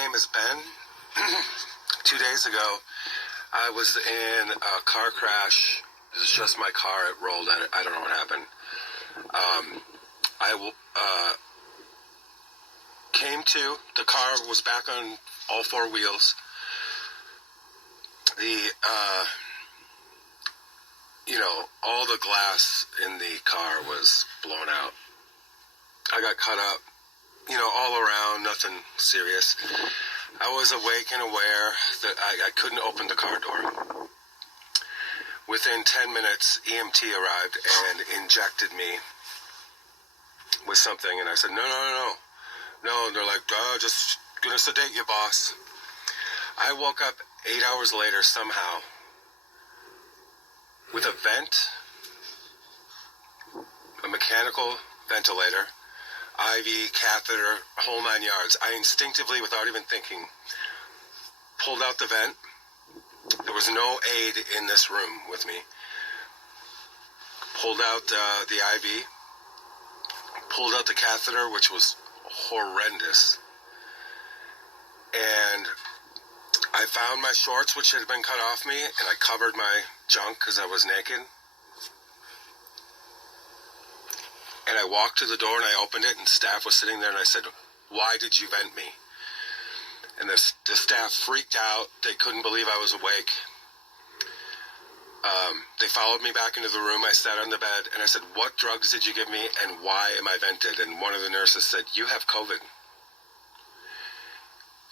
name is Ben. 2 days ago, I was in a car crash. It was just my car. It rolled. I don't know what happened. Came to. The car was back on all four wheels. All the glass in the car was blown out. I got cut up, all around, nothing serious. I was awake and aware that I couldn't open the car door. Within 10 minutes, EMT arrived and injected me with something, and I said, no. And they're like, just gonna sedate you, boss. I woke up 8 hours later somehow with a vent, a mechanical ventilator, IV, catheter, whole 9 yards. I instinctively, without even thinking, pulled out the vent. There was no aid in this room with me. Pulled out the IV, pulled out the catheter, which was horrendous. And I found my shorts, which had been cut off me, and I covered my junk because I was naked. And I walked to the door and I opened it, and staff was sitting there, and I said, "Why did you vent me?" And the staff freaked out. They couldn't believe I was awake. They followed me back into the room. I sat on the bed and I said, "What drugs did you give me and why am I vented?" And one of the nurses said, "You have COVID."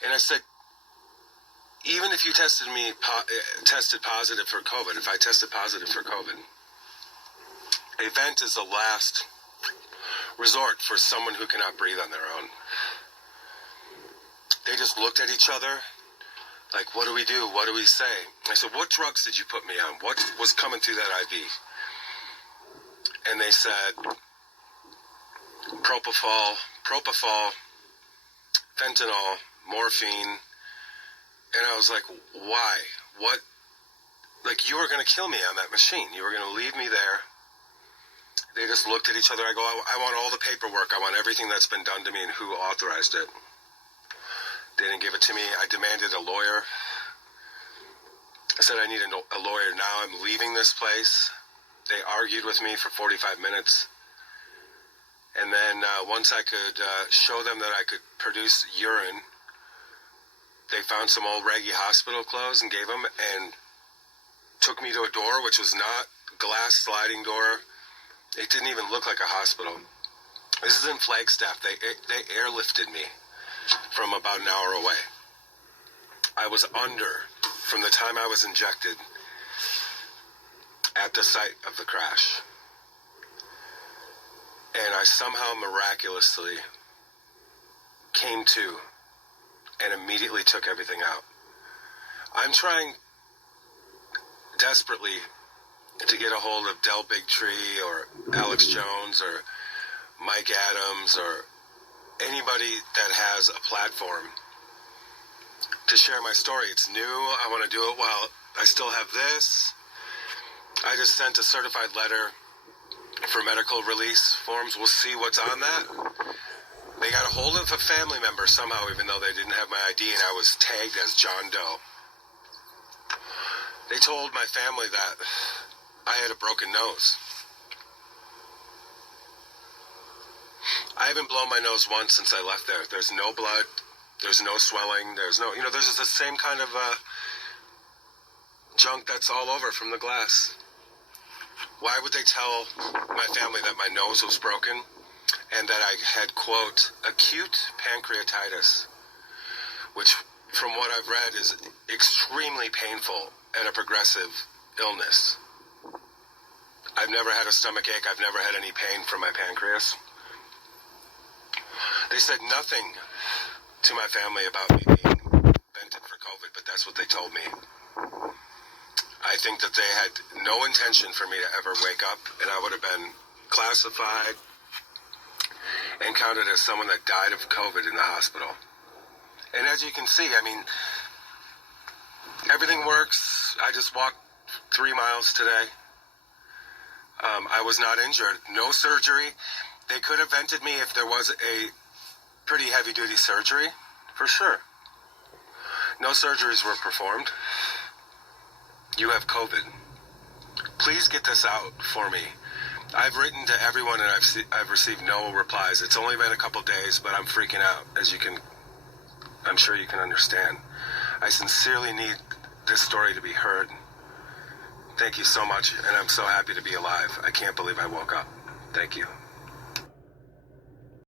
And I said, even if you tested positive for COVID, if I tested positive for COVID, a vent is the last resort for someone who cannot breathe on their own. They just looked at each other like, what do we do? What do we say? I said, "What drugs did you put me on? What was coming through that IV?" And they said, propofol, fentanyl, morphine. And I was like, why? What? Like, you were going to kill me on that machine. You were going to leave me there. They just looked at each other. I go, I want all the paperwork. I want everything that's been done to me and who authorized it. They didn't give it to me. I demanded a lawyer. I said, I need a lawyer now. I'm leaving this place. They argued with me for 45 minutes. And then once I could show them that I could produce urine, they found some old raggy hospital clothes and gave them, and took me to a door, which was not glass sliding door. It didn't even look like a hospital. This is in Flagstaff. They airlifted me from about an hour away. I was under from the time I was injected at the site of the crash. And I somehow miraculously came to and immediately took everything out. I'm trying desperately to get a hold of Del Bigtree or Alex Jones or Mike Adams or anybody that has a platform to share my story. It's new. I want to do it while I still have this. I just sent a certified letter for medical release forms. We'll see what's on that. They got a hold of a family member somehow, even though they didn't have my ID, and I was tagged as John Doe. They told my family that I had a broken nose. I haven't blown my nose once since I left there. There's no blood. There's no swelling. There's there's the same kind of junk that's all over from the glass. Why would they tell my family that my nose was broken and that I had, quote, acute pancreatitis, which, from what I've read, is extremely painful and a progressive illness. I've never had a stomach ache. I've never had any pain from my pancreas. They said nothing to my family about me being vented for COVID, but that's what they told me. I think that they had no intention for me to ever wake up, and I would have been classified and counted as someone that died of COVID in the hospital. And as you can see, everything works. I just walked 3 miles today. I was not injured. No surgery. They could have vented me if there was a pretty heavy-duty surgery, for sure. No surgeries were performed. You have COVID. Please get this out for me. I've written to everyone and I've received no replies. It's only been a couple days, but I'm freaking out, as I'm sure you can understand. I sincerely need this story to be heard. Thank you so much, and I'm so happy to be alive. I can't believe I woke up. Thank you.